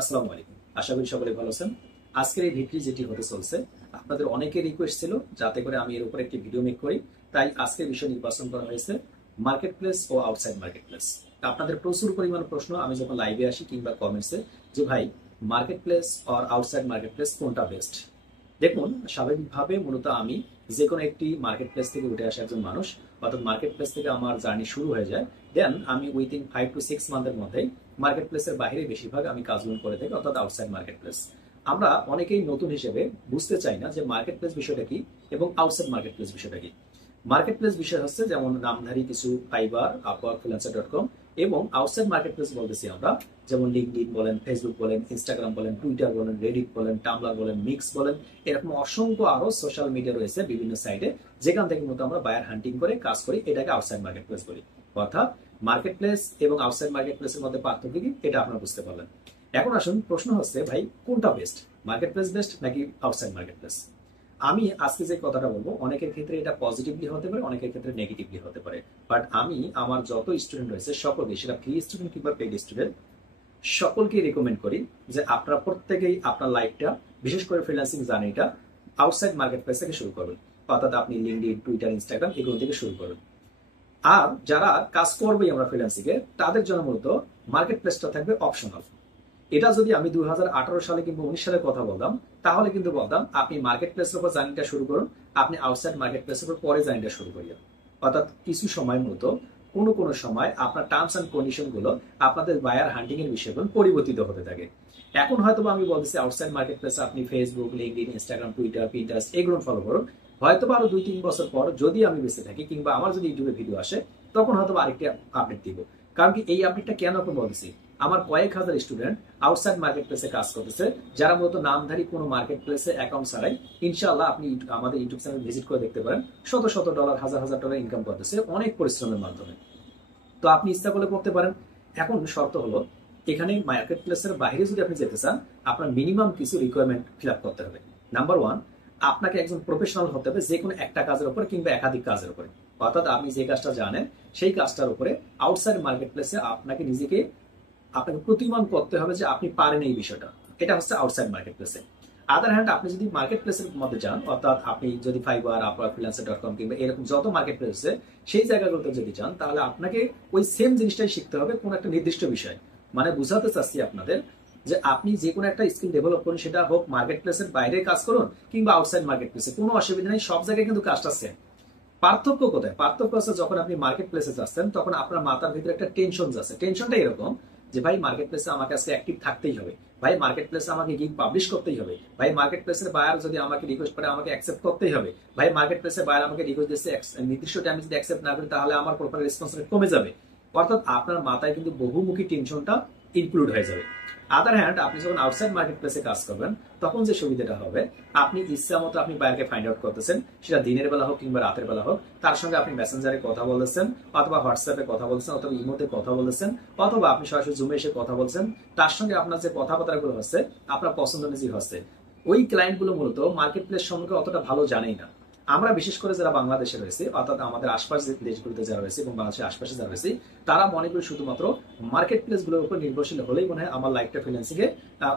আসসালামু আলাইকুম। আশা করি সকলে ভালো আছেন। আজকের এই ভিডিও যেটি হতে চলছে, আপনাদের অনেকের রিকোয়েস্ট ছিল যাতে করে আমি এর উপর একটি ভিডিও মেক করি। তাই আজকের বিষয় নির্বাচন করা হয়েছে মার্কেট প্লেস ও আউটসাইড মার্কেট প্লেস। আপনাদের প্রচুর পরিমাণ প্রশ্ন আমি যখন লাইভে আসি কিংবা কমেন্টসে যে ভাই market place or outside market place কোনটা বেস্ট। দেখুন, স্বাভাবিকভাবে মূলত আমি যে কোনো একটি মার্কেট প্লেস থেকে উঠে আসা একজন মানুষ, অর্থাৎ মার্কেট প্লেস থেকে আমার জার্নি শুরু হয়ে যায়। দেন আমি উইদিন 5 to 6 মান্থের মধ্যেই মার্কেট প্লেসের বাইরে বেশিরভাগ আমি কাজগুলো করে থাকি, অর্থাৎ আউটসাইড মার্কেট প্লেস। আমরা অনেকেই নতুন হিসেবে বুঝতে চাই না যে মার্কেট প্লেস বিষয়টা কি এবং আউটসাইড মার্কেট প্লেস বিষয়টা কি। মার্কেট প্লেস বিষয় হচ্ছে যেমন নামধারী কিছু ফাইবার, আপওয়ার্ক, ফ্রিল্যান্সার.com, এবং আউটসাইড মার্কেট প্লেস বলতেছি আমরা যেমন লিঙ্কডইন বলেন, ফেসবুক বলেন, ইনস্টাগ্রাম বলেন, টুইটার বলেন, রেডিট বলেন, টামব্লার বলেন, মিক্স বলেন, এরকম অসংখ্য আরো সোশ্যাল মিডিয়া রয়েছে বিভিন্ন সাইটে, যেখান থেকে মূলত আমরা বায়ার হান্টিং করে কাজ করি। এটাকে আউটসাইড মার্কেট প্লেস বলি। অর্থাৎ মার্কেট প্লেস এবং আউটসাইড মার্কেট প্লেসের মধ্যে পার্থক্য কি, এটা আপনারা বুঝতে পারলেন। এখন আসুন, প্রশ্ন হচ্ছে ভাই কোনটা বেস্ট, মার্কেট প্লেস বেস্ট নাকি আউটসাইড মার্কেট প্লেস? আমি আজকে যে কথাটা বলবো অনেকের ক্ষেত্রে এটা পজিটিভলি হতে পারে, অনেকের ক্ষেত্রে নেগেটিভলি হতে পারে। বাট আমি আমার যত স্টুডেন্ট রয়েছে সকলকে, সেটা ফ্রি স্টুডেন্ট কিংবা পেইড স্টুডেন্ট, সকলকে রেকমেন্ড করি যে আপনারা প্রত্যেকেই আপনার লাইফটা, বিশেষ করে ফ্রিল্যান্সিং জার্নিটা আউটসাইড মার্কেট প্লেস থেকে শুরু করবেন। অর্থাৎ আপনি লিঙ্কডইন, টুইটার, ইনস্টাগ্রাম এগুলো থেকে শুরু করবেন। আর যারা কাজ করবেই আমরা ফ্রিল্যান্সিং এ, তাদের জন্য মূলত মার্কেট প্লেসটা থাকবে অপশনাল। এটা যদি আমি 2018 সালে কিংবা 19 সালে কথা বলতাম, তাহলে কিন্তু বলতাম আপনি মার্কেট প্লেসের উপর জার্নিটা শুরু করুন, আপনি আউটসাইড মার্কেট প্লেসের উপর পরে জার্নিটা শুরু করিয়েন। অর্থাৎ কিছু সময় মূলত কোনো সময় আপনার টার্মস অ্যান্ড কন্ডিশন গুলো, আপনাদের বায়ার হান্টিং এর বিষয়গুলো পরিবর্তিত হতে থাকে। এখন হয়তো আমি বলতেছি আউটসাইড মার্কেট প্লেসে আপনি Facebook, LinkedIn, Instagram, Twitter, Pinterest এগুলো ফলো করুন। হয়তো আরো 2-3 বছর পর যদি আমি বেঁচে থাকি কিংবা আমার যদি ইউটিউবে ভিডিও আসে, তখন হয়তো আরেকটি আপডেট দিব। কারণ কি, এই আপডেটটা কেন এখন বলতেছি, আমার কয়েক হাজার স্টুডেন্ট আউটসাইড মার্কেট প্লেসে কাজ করতেছে, যারা মূলত নামধারী কোনো মার্কেট প্লেসে অ্যাকাউন্ট ছাড়াই, ইনশাআল্লাহ আপনি আমাদের ইউটিউব চ্যানেল ভিজিট করে দেখতে পারেন, শত শত ডলার, হাজার হাজার ডলার ইনকাম করতেছে অনেক পরিশ্রমের মাধ্যমে। তো আপনি ইচ্ছা করলে করতে পারেন। এখন শর্ত হলো, এখানে মার্কেট প্লেসের বাইরে যদি আপনি যেতে চান, আপনার মিনিমাম কিছু রিকোয়ারমেন্ট ফিল আপ করতে হবে। নাম্বার 1, আপনাকে একজন প্রফেশনাল হতে হবে যে কোনো একটা কাজের উপরে কিংবা একাধিক কাজের উপরে। অর্থাৎ আপনি যে কাজটা জানেন সেই কাজটার উপরে আউটসাইড মার্কেট প্লেসে আপনাকে প্রতিমান করতে হবে যে আপনি পারেন এই বিষয়টা। এটা হচ্ছে আউটসাইড মার্কেট প্লেসে। আদার হ্যান্ড, আপনি যদি মার্কেট প্লেসের মধ্যে যান, অর্থাৎ আপনি যদি ফাইবার, আপওয়ার্ক, ফ্রিল্যান্সার.com কিংবা এরকম যত মার্কেট প্লেস আছে সেই জায়গাগুলোতে যদি যান, তাহলে আপনাকে ওই সেম জিনিসটাই শিখতে হবে কোন একটা নির্দিষ্ট বিষয়। মানে বুঝাতে চাচ্ছি আপনাদের যে আপনি যে কোনো একটা স্কিল ডেভেলপ করুন, সেটা হোক মার্কেট প্লেসের বাইরে কাজ করুন কিংবা আউটসাইড মার্কেট প্লেসে, কোনো অসুবিধা নেই, সব জায়গায় কিন্তু কাজটা সেম। পার্থক্য কোথায়? পার্থক্য আছে যখন আপনি মার্কেট প্লেসে যাচ্ছেন, তখন আপনার মাথার ভিতরে একটা টেনশন যাচ্ছে। টেনশনটা এরকম যে ভাই মার্কেট প্লেসে আমাকে আজকে অ্যাক্টিভ থাকতেই হবে, ভাই মার্কেট প্লেসে আমাকে গিগ পাবলিশ করতেই হবে, ভাই মার্কেট প্লেসের বায়ার যদি আমাকে রিকোয়েস্ট করে আমাকে অ্যাকসেপ্ট করতেই হবে, ভাই মার্কেট প্লেসের বায়ার আমাকে রিকোয়েস্ট দিচ্ছে নির্দিষ্ট টাইমে যদি অ্যাকসেপ্ট না করি তাহলে আমার প্রপার রেসপন্স রেট কমে যাবে। অর্থাৎ আপনার মাথায় কিন্তু বহুমুখী টেনশনটা ইনক্লুড হয়ে যাবে। আদার হ্যান্ড, আপনি যখন আউটসাইড মার্কেট প্লেসে কাজ করবেন, তখন যে সুবিধাটা হবে, আপনি ইচ্ছা মতো আপনি বায়ারকে ফাইন্ড আউট করতেছেন, সেটা দিনের বেলা হোক কিংবা রাতের বেলা হোক, তার সঙ্গে আপনি মেসেঞ্জারে কথা বলতেছেন, অথবা হোয়াটসঅ্যাপে কথা বলছেন, অথবা ইমোতে কথা বলতেছেন, অথবা আপনি সরাসরি জুমে এসে কথা বলছেন। তার সঙ্গে আপনার যে কথাবার্তাগুলো হচ্ছে আপনার পছন্দ অনুযায়ী হচ্ছে। ওই ক্লায়েন্টগুলো মূলত মার্কেট প্লেস সম্পর্কে অতটা ভালো জানেই না। আমরা বিশেষ করে যারা বাংলাদেশে রয়েছে, অর্থাৎ আমাদের আশপাশ যে দেশগুলোতে যারা রয়েছে এবং বাংলাদেশের আশপাশে যারা রয়েছে, তারা মনে করি শুধুমাত্র মার্কেট প্লেস গুলোর উপর নির্ভরশীল হলেই মনে হয় আমার লাইফটা ফ্রিল্যান্সিং এ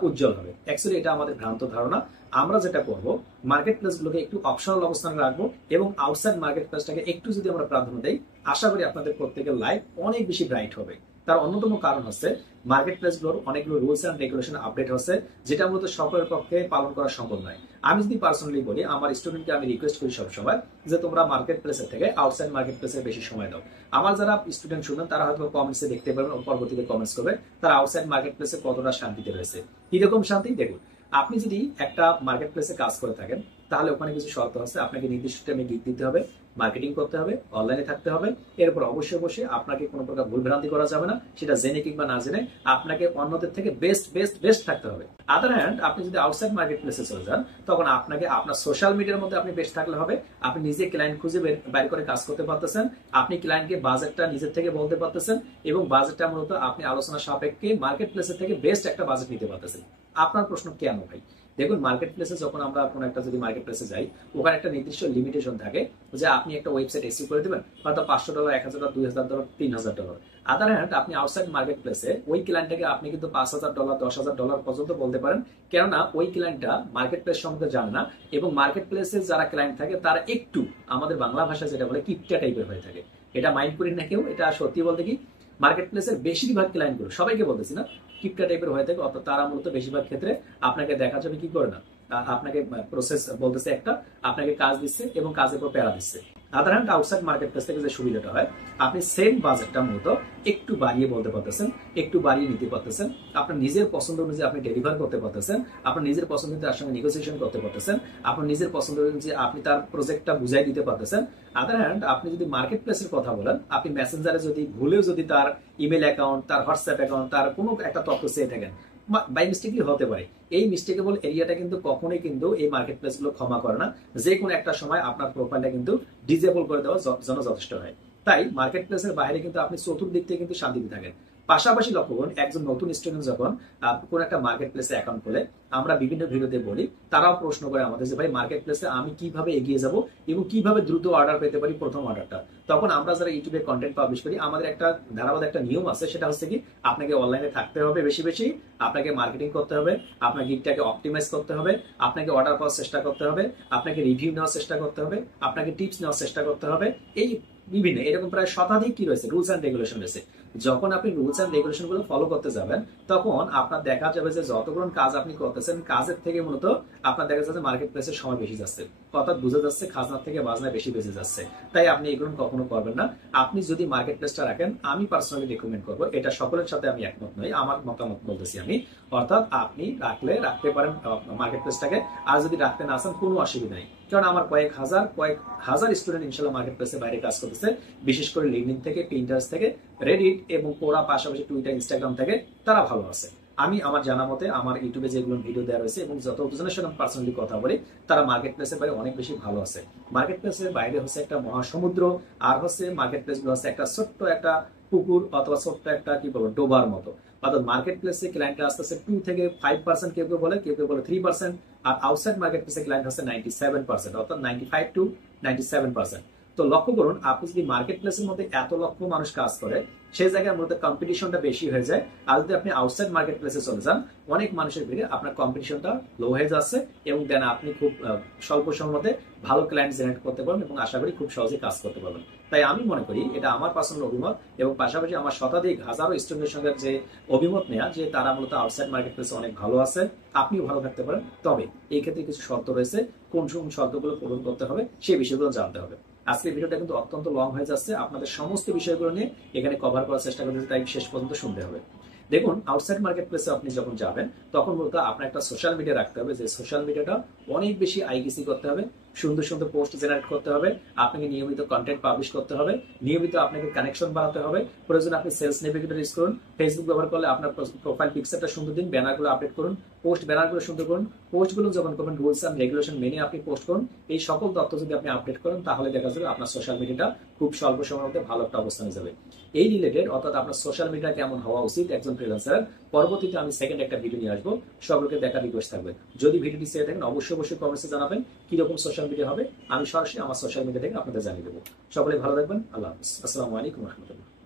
উজ্জ্বল হবে। অ্যাকচুয়ালি এটা আমাদের ভ্রান্ত ধারণা। আমরা যেটা করব, মার্কেট প্লেস গুলোকে একটু অপশনাল অবস্থানে রাখবো এবং আউটসাইড মার্কেট প্লেসটাকে একটু যদি আমরা প্রাধান্য দেই, আশা করি আপনাদের প্রত্যেকের লাইফ অনেক বেশি ব্রাইট হবে। তার অন্যতম কারণ হচ্ছে মার্কেট প্লেস গুলোর অনেকগুলো রুলস এন্ড রেগুলেশন আপডেট হচ্ছে, যেটা মূলত সকলের পক্ষে পালন করা সম্ভব নয়। আমি যদি পার্সোনালি বলি, আমার স্টুডেন্টকে আমি রিকোয়েস্ট করি সবসময় যে তোমরা মার্কেট প্লেসের থেকে আউটসাইড মার্কেট প্লেসে বেশি সময় দাও। আমার যারা স্টুডেন্ট শুনেন তারা হয়তো কমেন্টসে দেখতে পারবেন, পরবর্তীতে কমেন্টস করবে তারা আউটসাইড মার্কেট প্লেসে কতটা শান্তিতে রয়েছে। কিরকম শান্তি দেখুন, আপনি যদি একটা মার্কেট প্লেসে কাজ করে থাকেন, তাহলে ওখানে কিছু শর্ত আছে। আপনাকে নির্দিষ্ট টাইমে গিগ দিতে হবে, মার্কেটিং করতে হবে, অনলাইনে থাকতে হবে। এরপর অবশ্যই আপনাকে কোনো প্রকার ভুল ভ্রান্তি করা যাবে না, সেটা জেনে কিংবা না জেনে আপনাকে অন্যদের থেকে বেস্ট বেস্ট বেস্ট থাকতে হবে। আদার হ্যান্ড, আপনি যদি আউটসাইড মার্কেট প্লেসে চলে যান, তখন আপনাকে আপনার সোশ্যাল মিডিয়ার মধ্যে আপনি বেস্ট থাকলে হবে। আপনি নিজে ক্লায়েন্ট খুঁজে বের করে কাজ করতে পারতেছেন, আপনি ক্লায়েন্টকে বাজেটটা নিজের থেকে বলতে পারতেছেন এবং বাজেটটা মূলত আপনি আলোচনা সাপেক্ষে মার্কেট প্লেসের থেকে বেস্ট একটা বাজেট নিতে পারতেছেন। আপনার প্রশ্ন কেন ভাই? দেখুন, মার্কেট প্লেসে যখন আমরা কোনো একটা যদি মার্কেট প্লেসে যাই, ওখানে একটা নির্দিষ্ট লিমিটেশন থাকে যে আপনি একটা ওয়েবসাইট এসইও করে দেবেন, হয়তো $500, $1000, $2000, $3000। আদার হ্যান্ড আপনি আউটসাইড মার্কেট প্লেসে ওই ক্লায়েন্টটাকে আপনি কিন্তু $5000, $10,000 পর্যন্ত বলতে পারেন, কেননা ওই ক্লায়েন্টটা মার্কেট প্লেস সম্বন্ধে জানে না, এবং মার্কেট প্লেসে যারা ক্লায়েন্ট থাকে তারা একটু আমাদের বাংলা ভাষায় যেটা বলে কিপটা টাইপের হয়ে থাকে। এটা মাইন্ড করি না কেউ, এটা সত্যি বলতে কি মার্কেট প্লেসের বেশিরভাগ ক্লায়েন্টগুলো, সবাইকে বলতেছি না, কিপটা টাইপের হয়ে থাকে। অর্থাৎ তারা মূলত বেশিরভাগ ক্ষেত্রে আপনাকে দেখা যাবে কি করে না, আপনাকে প্রসেস বলতেছে একটা, আপনাকে কাজ দিচ্ছে এবং কাজের পর প্যারা দিচ্ছে। Other hand outside market place থেকে যে সুবিধাটা হয়, আপনি সেম বাজেটটা মূলত একটু বাড়িয়ে বলতে পারতেছেন, একটু বাড়িয়ে নিতে পারতেছেন, আপনার নিজের পছন্দ অনুযায়ী আপনি ডেলিভার করতে পারতেছেন, আপনার নিজের পছন্দ তার সঙ্গে নেগোসিয়েশন করতে পারতেছেন, আপনার নিজের পছন্দ অনুযায়ী আপনি তার প্রজেক্টটা বুঝাই দিতে পারতেছেন। আদার হ্যান্ড আপনি যদি মার্কেট প্লেসের কথা বলেন, আপনি মেসেঞ্জারে যদি ভুলেও যদি তার ইমেল অ্যাকাউন্ট, তার হোয়াটসঅ্যাপ অ্যাকাউন্ট, তার কোনো একটা তথ্য চেয়ে থাকেন, বাই মিস্টেকলি হতে পারে, এই মিস্টেকেবল এরিয়াটা কিন্তু কখনোই কিন্তু এই মার্কেট প্লেস গুলো ক্ষমা করে না। যে কোনো একটা সময় আপনার প্রোফাইলটা কিন্তু ডিজেবল করে দেওয়ার জন্য যথেষ্ট হয়। তাই মার্কেট প্লেসের বাইরে কিন্তু আপনি চতুর্দিক থেকে কিন্তু শান্তিতে থাকেন। পাশাপাশি লক্ষ্য করুন, একজন নতুন স্টুডেন্ট যখন কোন একটা মার্কেট প্লেসে অ্যাকাউন্ট খোলে, আমরা বিভিন্ন ভিডিওতে বলি, তারাও প্রশ্ন করে আমাদের যে ভাই মার্কেট প্লেসে আমি কিভাবে এগিয়ে যাব এবং কিভাবে দ্রুত অর্ডার পেতে পারি প্রথম অর্ডারটা। তখন আমরা যারা ইউটিউবে কন্টেন্ট পাবলিশ করি, আমাদের একটা ধারাবাহিক একটা নিয়ম আছে, সেটা হচ্ছে কি আপনাকে অনলাইনে থাকতে হবে বেশি বেশি, আপনাকে মার্কেটিং করতে হবে, আপনার গিগটাকে অপটিমাইজ করতে হবে, আপনাকে অর্ডার পাওয়ার চেষ্টা করতে হবে, আপনাকে রিভিউ নেওয়ার চেষ্টা করতে হবে, আপনাকে টিপস নেওয়ার চেষ্টা করতে হবে। এই বিভিন্ন এরকম প্রায় শতাধিক কি রয়েছে রুলস অ্যান্ড রেগুলেশন রয়েছে। যখন আপনি রুলস অ্যান্ড রেগুলেশন গুলো ফলো করতে যাবেন, তখন আপনার দেখা যাবে যে যতগুলো কাজ আপনি করতেছেন, কাজের থেকে মূলত আপনার দেখা যাচ্ছে মার্কেট প্লেসের সময় বেশি যাচ্ছে, অর্থাৎ বোঝা যাচ্ছে খাজনার থেকে বাজনায় বেশি বেঁচে যাচ্ছে। তাই আপনি এগুলো কখনো করবেন না। আপনি যদি মার্কেট প্লেসটা রাখেন, আমি পার্সোনালি রেকমেন্ড করবো, এটা সকলের সাথে আমি একমত নই, আমার মতামত বলতেছি আমি, অর্থাৎ আপনি রাখতে পারেন মার্কেট প্লেসটাকে, আর যদি রাখতে না চান কোনো অসুবিধা নেই। কারণ আমার কয়েক হাজার স্টুডেন্ট ইনশাল্লাহ মার্কেট প্লেসে বাইরে কাজ করতেছে, বিশেষ করে লিঙ্কডইন থেকে, পিন্টারেস্ট থেকে, রেডিট এবং কোরা, পাশাপাশি টুইটার, ইনস্টাগ্রাম থেকে তারা ভালো আছে। আমি আমার জানা মতে আমার ইউটিউবে যেগুলো ভিডিও দেওয়া রয়েছে এবং যতজনের সাথে পার্সোনালি কথা বলি, তারা মার্কেট প্লেসের বাইরে অনেক বেশি ভালো আছে। মার্কেট প্লেসের বাইরে হচ্ছে একটা মহাসমুদ্র, আর হচ্ছে মার্কেট প্লেস গুলো হচ্ছে একটা ছোট্ট একটা পুকুর অথবা ছোট্ট একটা কি বলবো ডোবার মতো। অর্থাৎ মার্কেট প্লেসে ক্লায়েন্টরা আসতে 2 থেকে 5%, কেউ কেউ বলে, কেউ কেউ বলে 3%, আর আউটসাইড মার্কেট প্লেসে ক্লায়েন্ট হচ্ছে 97%, অর্থাৎ 95 to 97%। তো লক্ষ্য করুন, আপনি যদি মার্কেট প্লেসের মধ্যে এত লক্ষ মানুষ কাজ করে, সেই জায়গার মধ্যে কম্পিটিশনটা বেশি হয়ে যায়। আর যদি আপনি আউটসাইড মার্কেট প্লেসে চলে যান, অনেক মানুষের ভিড়ে আপনার কম্পিটিশনটা লো হয়ে যাচ্ছে, এবং দেন আপনি খুব স্বল্প সময়ের মধ্যে ভালো ক্লায়েন্ট জেনারেট করতে পারবেন এবং আশা করি খুব সহজে কাজ করতে পারবেন। তাই আমি মনে করি এটা আমার পার্সোনাল অভিমত, এবং পাশাপাশি আমার শতাধিক হাজারো স্টুডেন্টের সঙ্গে যে অভিমত নেওয়া, যে তারা মূলত আউটসাইড মার্কেট প্লেসে অনেক ভালো আছে, আপনিও ভালো থাকতে পারেন। তবে এই ক্ষেত্রে কিছু শর্ত রয়েছে, কোন কোন শর্তগুলো পূরণ করতে হবে সেই বিষয়গুলো জানতে হবে। আজকের ভিডিওটা কিন্তু অত্যন্ত লং হয়ে যাচ্ছে, আপনাদের সমস্ত বিষয়গুলো নিয়ে এখানে কভার করার চেষ্টা করতে, তাই শেষ পর্যন্ত শুনতে হবে। দেখুন, আউটসাইড মার্কেট প্লেসে আপনি যখন যাবেন, তখন মূলত আপনার একটা সোশ্যাল মিডিয়া রাখতে হবে, যে সোশ্যাল মিডিয়াটা অনেক বেশি আইগিসি করতে হবে, সুন্দর সুন্দর পোস্ট জেনারেট করতে হবে, আপনাকে নিয়মিত কন্টেন্ট পাবলিশ করতে হবে, নিয়মিত আপনাকে কানেকশন বাড়াতে হবে। প্রয়োজন আপনি সেলস নেভিগেটর ইউজ করুন, ফেসবুক ব্যবহার করলে আপনার প্রোফাইল পিকচারটা সুন্দর দিন, ব্যানারগুলো আপডেট করুন, পোস্ট ব্যানারগুলো সুন্দর করুন, পোস্টগুলো যখন করবেন রুলস অ্যান্ড রেগুলেশন মেনে আপনি পোস্ট করুন। এই সকল তথ্য যদি আপনি আপডেট করেন, তাহলে দেখা যাবে আপনার সোশ্যাল মিডিয়াটা খুব স্বল্প সময়ের মধ্যে ভালো একটা অবস্থানে যাবে। এই রিলেটেড, অর্থাৎ আপনার সোশ্যাল মিডিয়া কেমন হওয়া উচিত একজন ফ্রিল্যান্সার, পরবর্তীতে আমি সেকেন্ড একটা ভিডিও নিয়ে আসবো, সকলকে দেখার রিকোয়েস্ট থাকবে। যদি ভিডিওটি শেয়ার থাকেন, অবশ্যই কমেন্টসে জানাবেন কিরকম সোশ্যাল মিডিয়া হবে, আমি সরাসরি আমার সোশ্যাল মিডিয়া থেকে আপনাদের জানিয়ে দেবো। সকলে ভালো থাকবেন, আল্লাহ হাফিজ, আসসালামু আলাইকুম রহমতুল্লাহ।